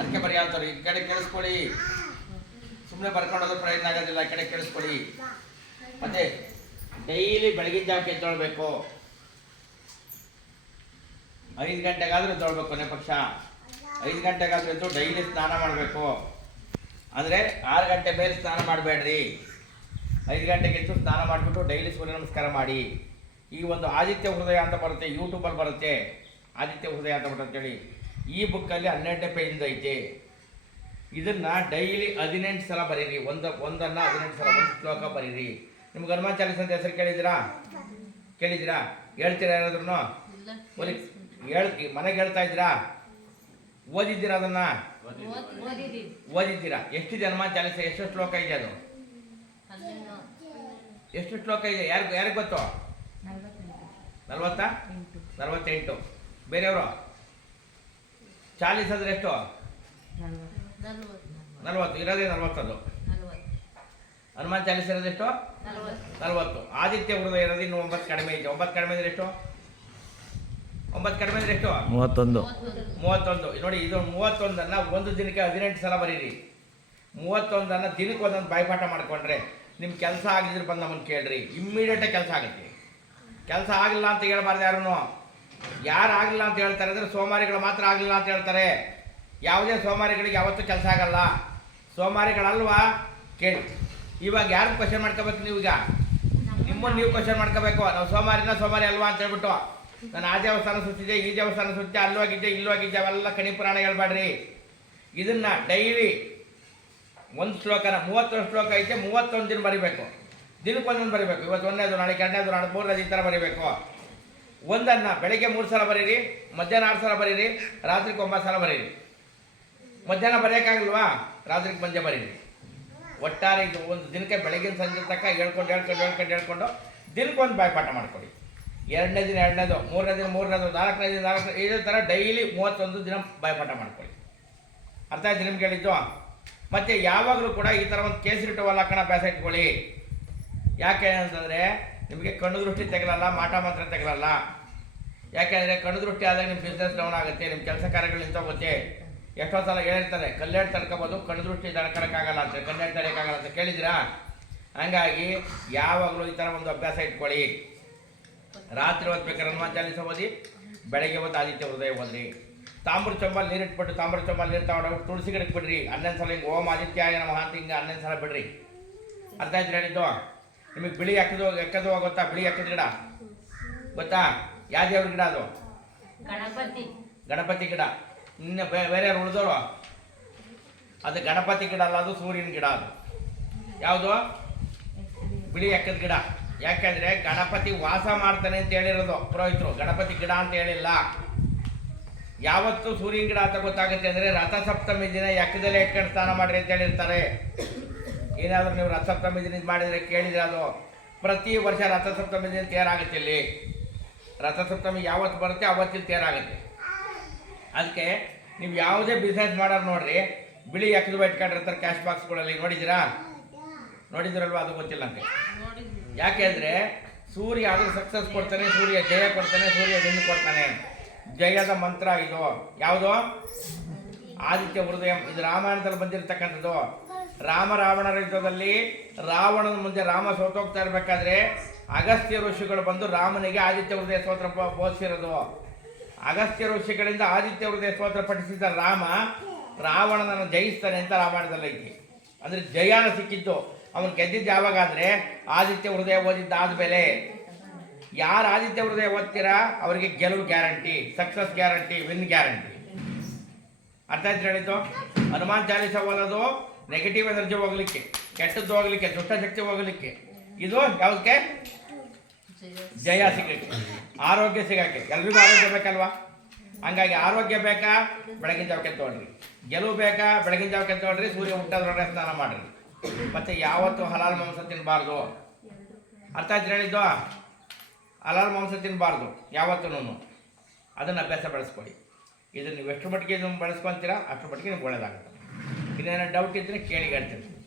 ಅದಕ್ಕೆ ಬರೆಯಲ್ತಾರೆ ಈ ಕಡೆ ಕೇಳಿಸ್ಕೊಳ್ಳಿ. ಸುಮ್ಮನೆ ಬರ್ಕೊಂಡೋದ್ರೆ ಪ್ರಯತ್ನ ಆಗೋದಿಲ್ಲ, ಈ ಕಡೆ ಕೇಳಿಸ್ಕೊಳ್ಳಿ. ಮತ್ತೆ ಡೈಲಿ ಬೆಳಗಿನ ಜಾವಕ್ಕೆ ಎದ್ದೊಳ್ಬೇಕು ಐದು ಗಂಟೆಗಾದ್ರೂ ಎದ್ದೊಳ್ಬೇಕು ಕೊನೆ ಪಕ್ಷ. ಐದು ಗಂಟೆಗಾದ್ರೂ ಎದ್ದು ಡೈಲಿ ಸ್ನಾನ ಮಾಡಬೇಕು. ಅಂದರೆ ಆರು ಗಂಟೆ ಮೇಲೆ ಸ್ನಾನ ಮಾಡಬೇಡ್ರಿ. ಐದು ಗಂಟೆಗೆ ಎದ್ದು ಸ್ನಾನ ಮಾಡಿಬಿಟ್ಟು ಡೈಲಿ ಸೂರ್ಯ ನಮಸ್ಕಾರ ಮಾಡಿ. ಈ ಒಂದು ಆದಿತ್ಯ ಹೃದಯ ಅಂತ ಬರುತ್ತೆ ಯೂಟ್ಯೂಬಲ್ಲಿ ಬರುತ್ತೆ. ಆದಿತ್ಯ ಹೃದಯ ಅಂತ ಬಿಟ್ಟು ಅಂತೇಳಿ ಈ ಬುಕ್ಕಲ್ಲಿ ಹನ್ನೆರಡನೇ ಪೇಜಿಂದ ಐತೆ. ಇದನ್ನು ಡೈಲಿ ಹದಿನೆಂಟು ಸಲ ಬರೀರಿ. ಒಂದು ಒಂದನ್ನು ಹದಿನೆಂಟು ಸಲ ಒಂದು ಶ್ಲೋಕ ಬರೀರಿ. ನಿಮ್ಗೆ ಹನುಮಾನ್ ಚಾಲೀಸ್ ಅಂತ ಹೆಸರು ಕೇಳಿದ್ದೀರಾ? ಕೇಳಿದ್ದೀರಾ? ಹೇಳ್ತೀರಾ ಯಾರಾದ್ರೂ ಇಲ್ಲ ಹೇಳ್ತಿ ಹೇಳ್ ಮನೆಗೆ ಹೇಳ್ತಾ ಇದ್ದೀರಾ? ಓದಿದ್ದೀರಾ ಅದನ್ನು? ಓದಿದ್ದೀರಾ? ಎಷ್ಟಿದೆ ಹನುಮಾನ್ ಚಾಲೀಸ? ಎಷ್ಟು ಶ್ಲೋಕ ಇದೆ ಅದು. ಎಷ್ಟು ಶ್ಲೋಕ ಇದೆ? ಯಾರಿಗೂ ಯಾರಿಗೆ ಗೊತ್ತು? ನಲ್ವತ್ತಾ? ನಲವತ್ತೆಂಟು. ಬೇರೆಯವರು? ಚಾಲೀಸ್ ಅಂದ್ರೆ ಎಷ್ಟು? ನಲ್ವತ್ತು. ಇರೋದೇ ನಲ್ವತ್ತದು ನಲ್ವತ್ತು. ಹನುಮಾನ್ ಚಾಲೀಸ್ ಇರೋದು ಎಷ್ಟು? ನಲ್ವತ್ತು. ಆದಿತ್ಯ ಹೃದಯ ಇರೋದು ಇನ್ನು ಒಂಬತ್ತು ಕಡಿಮೆ ಇದೆ. ಒಂಬತ್ತು ಕಡಿಮೆ ಅಂದ್ರೆ ಎಷ್ಟು? ಒಂಬತ್ತು ಕಡಿಮೆ ಇದ್ರೆ ಎಷ್ಟು? ಮೂವತ್ತೊಂದು. ಮೂವತ್ತೊಂದು. ಮೂವತ್ತೊಂದು ನೋಡಿ ಇದು ಮೂವತ್ತೊಂದನ್ನು ಒಂದು ದಿನಕ್ಕೆ ಹದಿನೆಂಟು ಸಲ ಬರೀರಿ. ಮೂವತ್ತೊಂದನ್ನು ದಿನಕ್ಕೆ ಒಂದೊಂದು ಬಾಯ್ಪಾಠ ಮಾಡಿಕೊಂಡ್ರೆ ನಿಮ್ಮ ಕೆಲಸ ಆಗಿದ್ರೆ ಬಂದು ನಮ್ಮನ್ನು ಕೇಳ್ರಿ. ಇಮ್ಮಿಡಿಯೇಟಾಗಿ ಕೆಲಸ ಆಗುತ್ತೆ. ಕೆಲಸ ಆಗಿಲ್ಲ ಅಂತ ಹೇಳ್ಬಾರ್ದು ಯಾರೂ ಯಾರು ಆಗಲಿಲ್ಲ ಅಂತ ಹೇಳ್ತಾರೆ ಅಂದರೆ ಸೋಮಾರಿಗಳು ಮಾತ್ರ ಆಗಲಿಲ್ಲ ಅಂತ ಹೇಳ್ತಾರೆ. ಯಾವುದೇ ಸೋಮಾರಿಗಳಿಗೆ ಯಾವತ್ತೂ ಕೆಲಸ ಆಗಲ್ಲ. ಸೋಮಾರಿಗಳಲ್ವಾ? ಕೇಳಿ. ಇವಾಗ ಯಾರು ಕ್ವಶನ್ ಮಾಡ್ಕೋಬೇಕು ನೀವು ನಿಮ್ಮನ್ನು ನೀವು ಕ್ವಶನ್ ಮಾಡ್ಕೋಬೇಕು. ನಾವು ಸೋಮಾರಿನ ಸೋಮಾರಿ ಅಲ್ವಾ ಅಂತ ಹೇಳ್ಬಿಟ್ಟು. ನಾನು ಆ ದೇವಸ್ಥಾನ ಸುತ್ತಿದ್ದೆ, ಈ ದೇವಸ್ಥಾನ ಸುತ್ತಿದ್ದೆ ಅಲ್ಲೂ ಹೋಗಿದ್ದೆ, ಇಲ್ಲೂ ಹೋಗಿದ್ದೆ, ಅವೆಲ್ಲ ಕಣಿ ಪುರಾಣ ಹೇಳ್ಬೇಡ್ರಿ. ಇದನ್ನ ಡೈಲಿ ಒಂದು ಶ್ಲೋಕನ, ಮೂವತ್ತೊಂದು ಶ್ಲೋಕ ಐತೆ, ಮೂವತ್ತೊಂದು ದಿನ ಬರಿಬೇಕು. ದಿನಕ್ಕೊಂದೊಂದು ಬರಿಬೇಕು. ಇವತ್ತು ಒಂದನೇದು ನಾಳೆ ಎರಡನೇದು ನಾಳೆ ಮೂರನೇದು ಈ ಥರ ಬರಿಬೇಕು. ಒಂದನ್ನು ಬೆಳಗ್ಗೆ ಮೂರು ಸಲ ಬರೀರಿ, ಮಧ್ಯಾಹ್ನ ಆರು ಸಲ ಬರೀರಿ, ರಾತ್ರಿಗೆ ಒಂಬತ್ತು ಸಲ ಬರೀರಿ. ಮಧ್ಯಾಹ್ನ ಬರೆಯೋಕ್ಕಾಗಲ್ವಾ? ರಾತ್ರಿಗೆ ಮಂಜೆ ಬರೀರಿ. ಒಟ್ಟಾರೆ ಇದು ಒಂದು ದಿನಕ್ಕೆ ಬೆಳಗಿನ ಸಂಜೆ ತನಕ ಹೇಳ್ಕೊಂಡು ಹೇಳ್ಕೊಂಡು ಹೇಳ್ಕೊಂಡು ಹೇಳ್ಕೊಂಡು ದಿನಕ್ಕೊಂದು ಬಾಯ್ಪಾಠ ಮಾಡ್ಕೊಳ್ಳಿ ಎರಡನೇ ದಿನ, ಎರಡನೇದು, ಮೂರನೇ ದಿನ, ಮೂರನೇದು, ನಾಲ್ಕನೇ ದಿನ, ನಾಲ್ಕನೇ ಇದೇ ಥರ ಡೈಲಿ ಮೂವತ್ತೊಂದು ದಿನ ಬಾಯ್ಪಾಠ ಮಾಡ್ಕೊಳ್ಳಿ ಅರ್ಥ ಆಯ್ತು ನಿಮ್ಗೆ ಹೇಳಿದ್ದು? ಮತ್ತು ಯಾವಾಗಲೂ ಕೂಡ ಈ ಥರ ಒಂದು ಕೇಸರಿ ಟವಲ್ ಹಾಕೋಣ ಅಭ್ಯಾಸ ಇಟ್ಕೊಳ್ಳಿ. ಯಾಕೆ ಅಂತಂದರೆ ನಿಮಗೆ ಕಣ್ಣು ದೃಷ್ಟಿ ತೆಗಲಲ್ಲ, ಮಾಟ ಮಾತ್ರ ತೆಗಲಲ್ಲ? ಯಾಕೆಂದರೆ ಕಣ್ಣು ದೃಷ್ಟಿ ಆದಾಗ ನಿಮ್ಮ ಬಿಸ್ನೆಸ್ ಡೌನ್ ಆಗುತ್ತೆ ನಿಮ್ಮ ಕೆಲಸ ಕಾರ್ಯಗಳು ನಿಂತೋಗುತ್ತೆ. ಎಷ್ಟೋ ಸಲ ಹೇಳಿರ್ತಾರೆ ಕಲ್ಯಾಣ ತಡ್ಕೋಬೋದು, ಕಣ್ಣು ದೃಷ್ಟಿ ತಡ್ಕೊಳಕ್ಕಾಗಲ್ಲ ಅಂತ, ಕಲ್ಯಾಣ ತಡೆಯೋಕ್ಕಾಗಲ್ಲ ಅಂತ ಕೇಳಿದ್ದೀರಾ? ಹಂಗಾಗಿ ಯಾವಾಗಲೂ ಈ ಥರ ಒಂದು ಅಭ್ಯಾಸ ಇಟ್ಕೊಳ್ಳಿ. ರಾತ್ರಿ ಹೊತ್ತು ಬೇಕಾದ್ರೆ ಹನುಮಾನ್ ಚಾಲೀಸ ಓದಿ, ಬೆಳಗ್ಗೆ ಹೊತ್ತು ಆದಿತ್ಯ ಹೃದಯ ಓದ್ರಿ. ತಾಮ್ರ ಚೊಂಬಲ್ ನೀರಿಟ್ಬಿಟ್ಟು ತಾಮ್ರ ಚಂಬಲ್ ನೀರು ತಗೊಂಡೋಗಿ ತುಳಸಿ ಗಿಡಕ್ಕೆ ಬಿಡ್ರಿ. ಹನ್ನೊಂದು ಸಲ ಹಿಂಗೆ ಓಂ ಆದಿತ್ಯ ನಮಃ ಅಂತ ಹಿಂಗೆ ಹನ್ನೊಂದು ಸಲ ಬಿಡ್ರಿ. ಅರ್ಥ ಆಯ್ತು ಹೇಳಿದ್ದು ನಿಮಗೆ ಬಿಳಿ ಹಾಕಿದ ಎಕ್ಕದು ಗೊತ್ತಾ? ಬಿಳಿ ಹಾಕಿದ ಗಿಡ? ಗೊತ್ತಾ? ಯಾವ ದೇವ್ರ ಗಿಡ ಅದು? ಗಣಪತಿ. ಗಣಪತಿ ಗಿಡ. ನಿನ್ನೆ ಬೇರೆ ಯಾರು ಉಳಿದವರು ಅದು ಗಣಪತಿ ಗಿಡ ಅಲ್ಲ ಅದು ಸೂರ್ಯನ ಗಿಡ ಅದು. ಯಾವುದು? ಬಿಳಿ ಎಕ್ಕದ ಗಿಡ. ಯಾಕೆಂದ್ರೆ ಗಣಪತಿ ವಾಸ ಮಾಡ್ತಾನೆ ಅಂತ ಹೇಳಿರೋದು ಪುರೋಹಿತರು. ಗಣಪತಿ ಗಿಡ ಅಂತ ಹೇಳಿಲ್ಲ. ಯಾವತ್ತು ಸೂರ್ಯನ ಗಿಡ ಅಂತ ಗೊತ್ತಾಗುತ್ತೆ ಅಂದ್ರೆ ರಥಸಪ್ತಮಿ ದಿನ ಎಕ್ಕದಲ್ಲೇ ಎಕ್ಕಡೆ ಸ್ನಾನ ಮಾಡ್ರಿ ಅಂತ ಹೇಳಿರ್ತಾರೆ. ಏನಾದರೂ ನೀವು ರಥಸಪ್ತಮಿ ದಿನ ಇದ್ ಮಾಡಿದ್ರೆ ಕೇಳಿದ್ರೆ ಅದು ಪ್ರತಿ ವರ್ಷ ರಥಸಪ್ತಮಿ ದಿನ ತೇರಾಗುತ್ತೆ ಇಲ್ಲಿ. ರಥಸಪ್ತಮಿ ಯಾವತ್ತು ಬರುತ್ತೆ ಅವತ್ತಿನ ತೇರಾಗುತ್ತೆ ಅದಕ್ಕೆ ನೀವು ಯಾವುದೇ ಬಿಸ್ನೆಸ್ ಮಾಡೋರು ನೋಡ್ರಿ, ಬಿಳಿ ಎಕ್ಕದು ಇಟ್ಕೊಂಡಿರ್ತಾರೆ ಕ್ಯಾಶ್ ಬಾಕ್ಸ್ಗಳಲ್ಲಿ ನೋಡಿದ್ದೀರಾ? ನೋಡಿದ್ರಲ್ವ? ಅದು ಗೊತ್ತಿಲ್ಲ ನನಗೆ ನೋಡಿದ್ವಿ ಯಾಕೆ ಅಂದರೆ ಸೂರ್ಯ ಅದು ಸಕ್ಸಸ್ ಕೊಡ್ತಾನೆ, ಸೂರ್ಯ ಜಯ ಕೊಡ್ತಾನೆ, ಸೂರ್ಯ ಹೆಣ್ಣು ಕೊಡ್ತಾನೆ. ಜಯದ ಮಂತ್ರ ಇದು. ಯಾವುದು? ಆದಿತ್ಯ ಹೃದಯ. ಇದು ರಾಮಾಯಣದಲ್ಲಿ ಬಂದಿರತಕ್ಕಂಥದ್ದು. ರಾಮ ರಾವಣರ ಯುದ್ಧದಲ್ಲಿ ರಾವಣನ ಮುಂದೆ ರಾಮ ಸೋತೋಗ್ತಾ ಇರಬೇಕಾದ್ರೆ ಅಗಸ್ತ್ಯ ಋಷಿಗಳು ಬಂದು ರಾಮನಿಗೆ ಆದಿತ್ಯ ಹೃದಯ ಸ್ತೋತ್ರ ಬೋಧಿಸಿರೋದು. ಅಗಸ್ತ್ಯ ಋಷಿಗಳಿಂದ ಆದಿತ್ಯ ಹೃದಯ ಸ್ತೋತ್ರ ಪಠಿಸಿದ ರಾಮ ರಾವಣನನ್ನು ಜಯಿಸ್ತಾನೆ ಅಂತ ರಾಮಾಯಣದಲ್ಲಿ ಅಂದರೆ ಜಯಾನ ಸಿಕ್ಕಿತ್ತು ಅವನು ಗೆದ್ದಿದ್ದು ಯಾವಾಗಾದರೆ ಆದಿತ್ಯ ಹೃದಯ ಓದಿದ್ದಾದ್ಮೇಲೆ ಯಾರು ಆದಿತ್ಯ ಹೃದಯ ಓದ್ತೀರಾ? ಅವರಿಗೆ ಗೆಲುವು guarantee, success guarantee, win guarantee. ಅರ್ಥ ಹೇಳಿದ್ದು? ಹನುಮಾನ್ ಚಾಲೀಸ ಓದೋದು ನೆಗೆಟಿವ್ ಎನರ್ಜಿ ಹೋಗ್ಲಿಕ್ಕೆ, ಕೆಟ್ಟದ್ದು ಹೋಗ್ಲಿಕ್ಕೆ ದುಷ್ಟಶಕ್ತಿ ಹೋಗ್ಲಿಕ್ಕೆ, ಇದು ಯಾವುದಕ್ಕೆ? ಜಯ ಸಿಗಕ್ಕೆ, ಆರೋಗ್ಯ ಸಿಗಕ್ಕೆ. ಎಲ್ರಿಗೂ ಆರೋಗ್ಯ ಬೇಕಲ್ವಾ? ಹಂಗಾಗಿ ಆರೋಗ್ಯ ಬೇಕಾ? ಬೆಳಗಿನ ಜಾವಕ್ಕೆ ತೊಗೊಳ್ರಿ ಗೆಲುವು ಬೇಕಾ? ಬೆಳಗಿನ ಜಾವಕ್ಕೆ ತೊಗೊಳ್ರಿ ಸೂರ್ಯ ಹುಟ್ಟೋದ್ರೊಳಗೆ ಸ್ನಾನ ಮಾಡ್ರಿ. ಮತ್ತೆ ಯಾವತ್ತು ಹಲಾಲ್ ಮಾಂಸ ತಿನ್ನಬಾರ್ದು ಅರ್ಥ ಆಯ್ತು ಹೇಳಿದ್ದು? ಹಲಾಲ್ ಮಾಂಸ ತಿನ್ನಬಾರ್ದು ಯಾವತ್ತೂ ಅದನ್ನು ಅಭ್ಯಾಸ ಬೆಳೆಸ್ಕೊಳ್ಳಿ ಇದನ್ನು ನೀವು ಎಷ್ಟು ಮಟ್ಟಿಗೆ ಇದನ್ನು ಬೆಳೆಸ್ಕೊಂತೀರಾ ಅಷ್ಟು ಮಟ್ಟಿಗೆ ನಿಮ್ಗೆ ಒಳ್ಳೇದಾಗುತ್ತೆ. ಇನ್ನೇನೋ ಡೌಟ್ ಇದ್ದರೆ ಕೇಳಿ ಹೇಳ್ತೀನಿ.